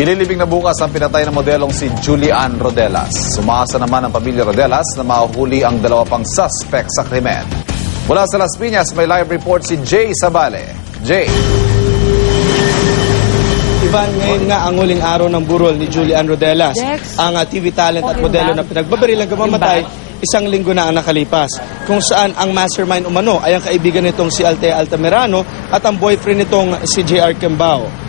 Ililibing na bukas ang pinatay na modelong si Julian Rodelas. Umaasa naman ang pamilya Rodelas na mahuhuli ang dalawa pang suspect sa krimen. Mula sa Las Piñas, may live report si Jay Sabale. Jay. Ivan, ngayon nga ang huling araw ng burol ni Julian Rodelas. Ang TV talent at modelo na pinagbabarilang gamamatay, isang linggo na ang nakalipas. Kung saan ang mastermind umano ay ang kaibigan nitong si Althea Altamirano at ang boyfriend nitong si J.R. Kimbao.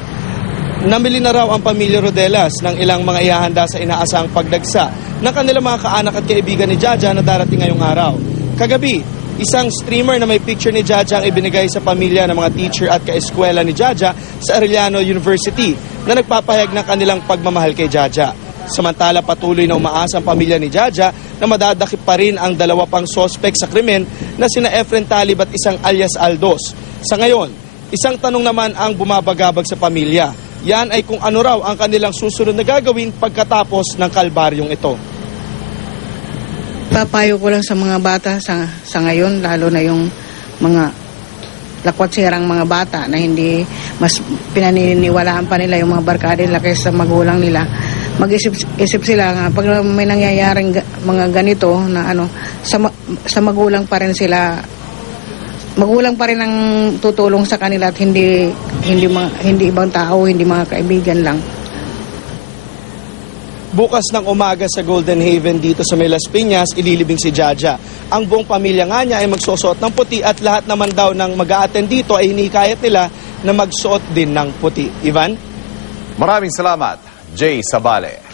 Namili na raw ang pamilya Rodelas ng ilang mga ihahanda sa inaasahang pagdagsa ng kanilang mga kaanak at kaibigan ni Jaja na darating ngayong araw. Kagabi, isang streamer na may picture ni Jaja ang ibinigay sa pamilya ng mga teacher at kaeskwela ni Jaja sa Arellano University na nagpapahayag ng kanilang pagmamahal kay Jaja. Samantala, patuloy na umaasa ang pamilya ni Jaja na madadakip pa rin ang dalawa pang sospek sa krimen na sina Efren Talib at isang alias Aldos. Sa ngayon, isang tanong naman ang bumabagabag sa pamilya. Yan ay kung ano raw ang kanilang susunod na gagawin pagkatapos ng kalbaryong ito. Papayo ko lang sa mga bata sa ngayon, lalo na yung mga lakwat-sirang mga bata na hindi mas pinaniniwalaan pa nila yung mga barkada nila kaysa magulang nila. Mag-isip sila nga pag may nangyayaring mga ganito na sa magulang pa rin sila. Magulang pa rin ang tutulong sa kanila at hindi ibang tao, hindi mga kaibigan lang. Bukas ng umaga sa Golden Haven dito sa Las Piñas, ililibing si Jaja. Ang buong pamilya nga niya ay magsusuot ng puti at lahat naman daw ng mag-a-attend dito ay hinikayat nila na magsuot din ng puti. Ivan? Maraming salamat, Jay Sabale.